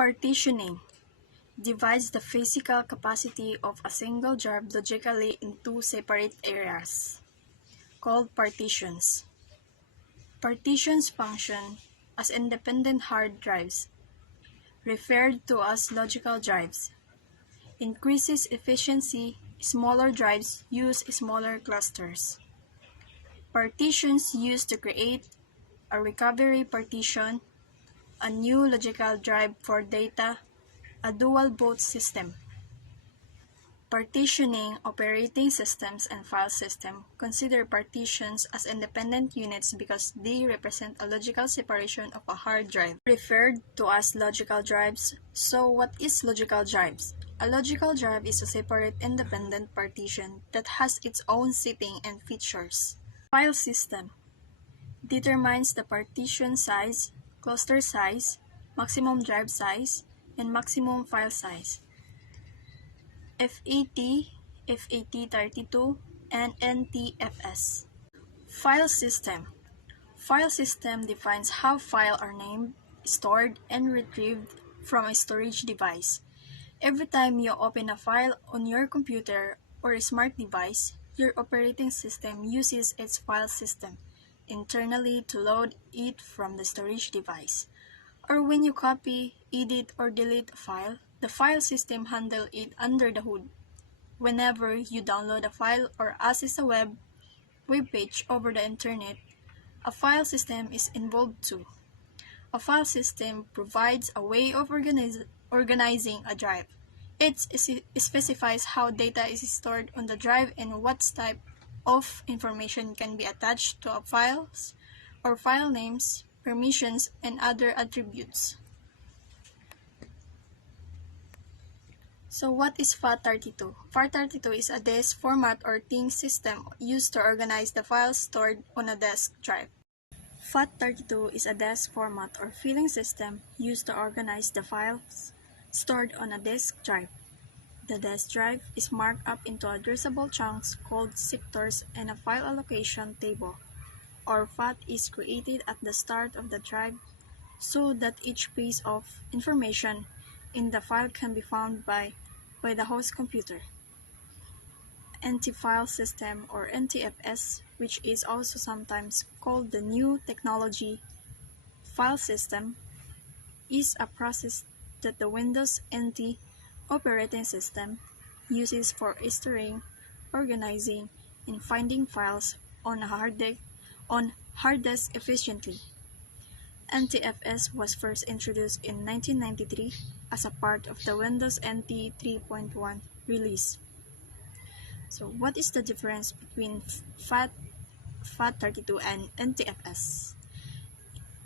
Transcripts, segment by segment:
Partitioning divides the physical capacity of a single drive logically in two separate areas, called partitions. Partitions function as independent hard drives, referred to as logical drives. Increases efficiency, smaller drives use smaller clusters. Partitions used to create a recovery partition, a new logical drive for data, a dual boot system. Partitioning operating systems and file system consider partitions as independent units because they represent a logical separation of a hard drive, referred to as logical drives. So what is logical drives? A logical drive is a separate independent partition that has its own setting and features. File system determines the partition size, cluster size, maximum drive size, and maximum file size. FAT, FAT32, and Ntfs. File system. File system defines how files are named, stored, and retrieved from a storage device. Every time you open a file on your computer or a smart device, your operating system uses its file system internally to load it from the storage device. Or when you copy, edit, or delete a file, the file system handles it under the hood. Whenever you download a file or access a web page over the internet, a file system is involved too. A file system provides a way of organizing a drive. It specifies how data is stored on the drive and what type of information can be attached to a files or file names, permissions, and other attributes. So what is FAT32? FAT32 is a disk format or thing system used to organize the files stored on a disk drive. FAT32 is a disk format or filing system used to organize the files stored on a disk drive. The disk drive is marked up into addressable chunks called sectors, and a file allocation table, or FAT, is created at the start of the drive so that each piece of information in the file can be found by the host computer. Ntfile system, or Ntfs, which is also sometimes called the New Technology File System, is a process that the Windows NT operating system uses for storing, organizing, and finding files on a hard disk efficiently. Ntfs was first introduced in 1993 as a part of the Windows NT 3.1 release. So what is the difference between FAT32 and Ntfs?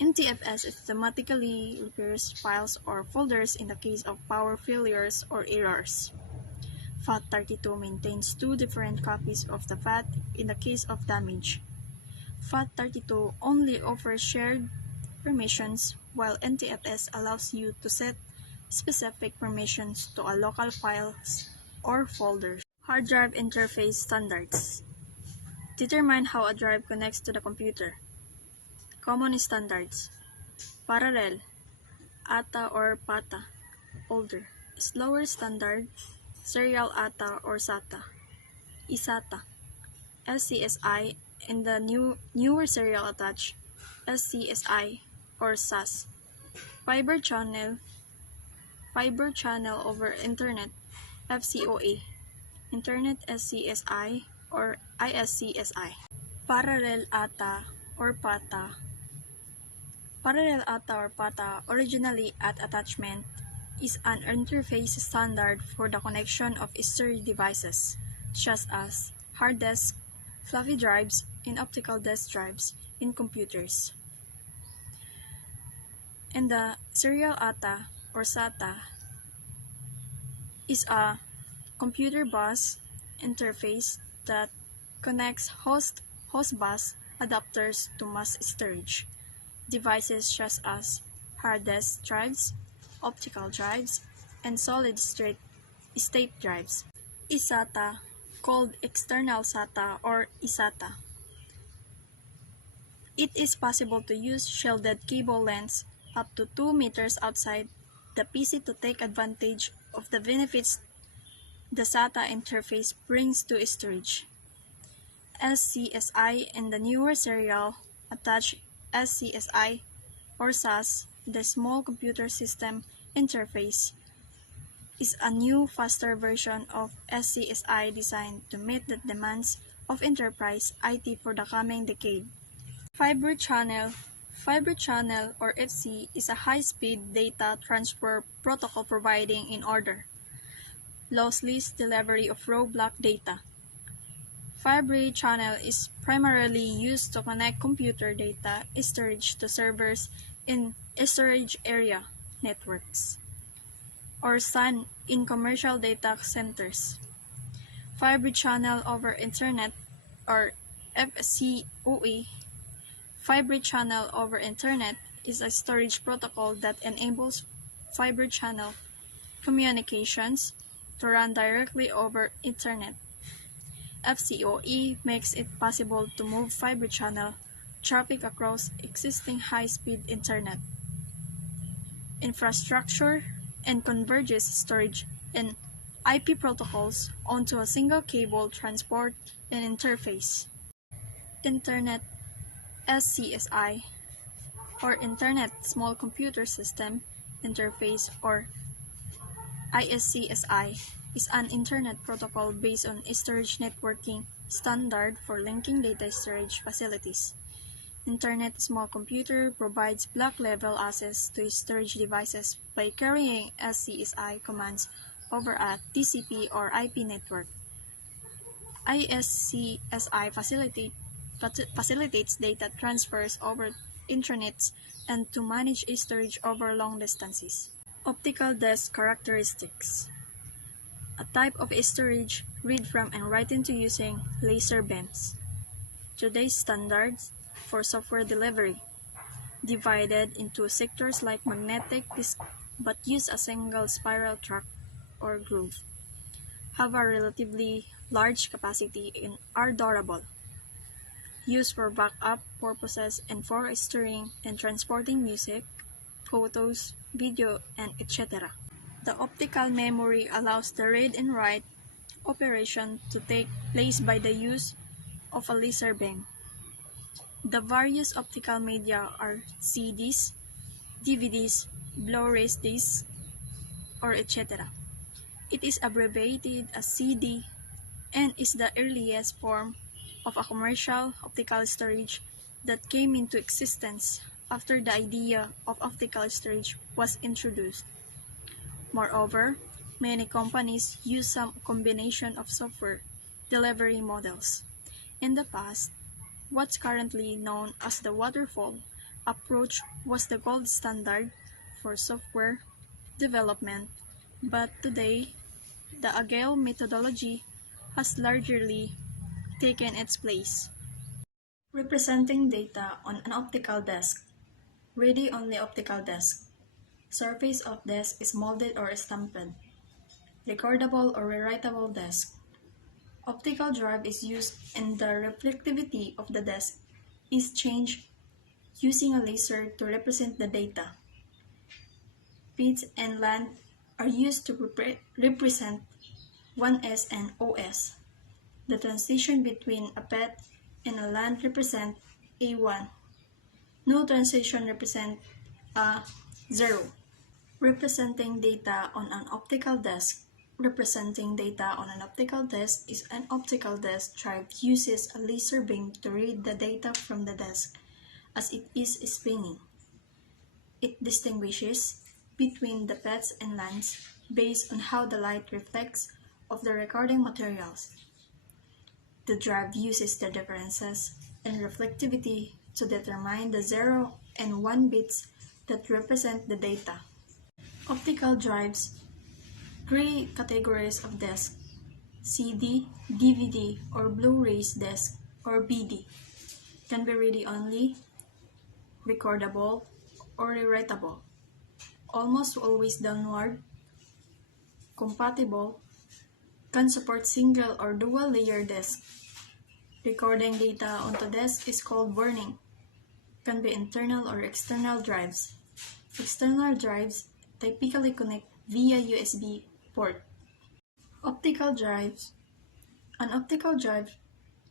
Ntfs automatically repairs files or folders in the case of power failures or errors. FAT32 maintains two different copies of the FAT in the case of damage. FAT32 only offers shared permissions, while Ntfs allows you to set specific permissions to a local files or folders. Hard drive interface standards determine how a drive connects to the computer. Common standards: parallel, ATA or PATA, older; slower standard, serial ATA or SATA, ISATA, SCSI, and the newer serial attached, SCSI or SAS. Fiber channel over Internet, FCOA, Internet SCSI or ISCSI. Parallel ATA or PATA. Parallel ATA or PATA, originally at attachment, is an interface standard for the connection of storage devices, such as hard disk, floppy drives, and optical disk drives in computers. And the serial ATA or SATA is a computer bus interface that connects host bus adapters to mass storage devices such as hard disk drives, optical drives, and solid-state drives. ISATA, called external SATA or ISATA. It is possible to use shielded cable lengths up to 2 meters outside the PC to take advantage of the benefits the SATA interface brings to storage. SCSI and the newer serial attached SCSI or SAS, the Small Computer System Interface, is a new, faster version of SCSI designed to meet the demands of enterprise IT for the coming decade. Fiber Channel or FC is a high-speed data transfer protocol providing in order, lossless delivery of raw block data. Fiber Channel is primarily used to connect computer data storage to servers in storage area networks, or SAN in commercial data centers. Fiber Channel over Internet, or FCOE, Fiber Channel over Internet is a storage protocol that enables fiber channel communications to run directly over Internet. FCOE makes it possible to move fiber channel traffic across existing high-speed Internet infrastructure and converges storage and IP protocols onto a single cable transport and interface. Internet SCSI, or Internet Small Computer System Interface, or ISCSI, is an Internet protocol based on storage networking standard for linking data storage facilities. Internet Small Computer provides block-level access to storage devices by carrying SCSI commands over a TCP or IP network. ISCSI facilitates data transfers over intranets and to manage storage over long distances. Optical disk characteristics. A type of storage read from and write into using laser beams. Today's standards for software delivery, divided into sectors like magnetic disk but use a single spiral track or groove, have a relatively large capacity and are durable, used for backup purposes and for storing and transporting music, photos, video, and etc. The optical memory allows the read and write operation to take place by the use of a laser beam. The various optical media are CDs, DVDs, Blu-ray discs, or etc. It is abbreviated as CD and is the earliest form of a commercial optical storage that came into existence after the idea of optical storage was introduced. Moreover, many companies use some combination of software delivery models. In the past, what's currently known as the Waterfall Approach was the gold standard for software development, but today, the Agile methodology has largely taken its place. Representing data on an optical disk. Read-only optical disk. Surface of disk is molded or stamped. Recordable or rewritable disk. Optical drive is used and the reflectivity of the disk is changed using a laser to represent the data. Bits and land are used to represent 1S and OS. The transition between a PET and a land represent A1. No transition represent a 0. Representing data on an optical disk. Representing data on an optical disk is an optical disk drive uses a laser beam to read the data from the disk as it is spinning. It distinguishes between the PETs and lands based on how the light reflects off the recording materials. The drive uses the differences in reflectivity to determine the 0 and 1 bits that represent the data. Optical drives, 3 categories of disk: CD, DVD, or Blu-ray disc, or BD, can be read-only, recordable, or rewritable, almost always downward compatible, can support single or dual layer disk. Recording data onto disk is called burning, can be internal or external drives. External drives typically connect via USB port. Optical drives. An optical drive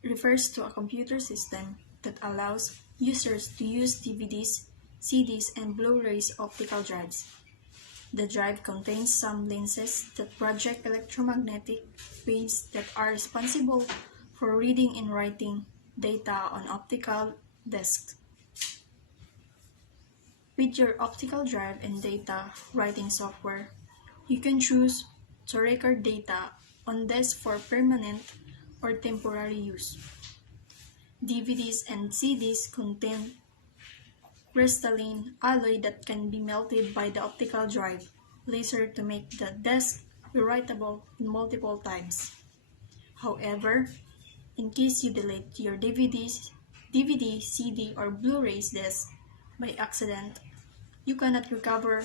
refers to a computer system that allows users to use DVDs, CDs, and Blu-rays optical drives. The drive contains some lenses that project electromagnetic waves that are responsible for reading and writing data on optical discs. With your optical drive and data writing software, you can choose to record data on disk for permanent or temporary use. DVDs and CDs contain crystalline alloy that can be melted by the optical drive laser to make the disk rewritable multiple times. However, in case you delete your DVD, CD, or Blu-rays disk by accident, you cannot recover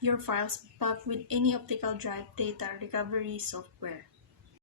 your files back with any optical drive data recovery software.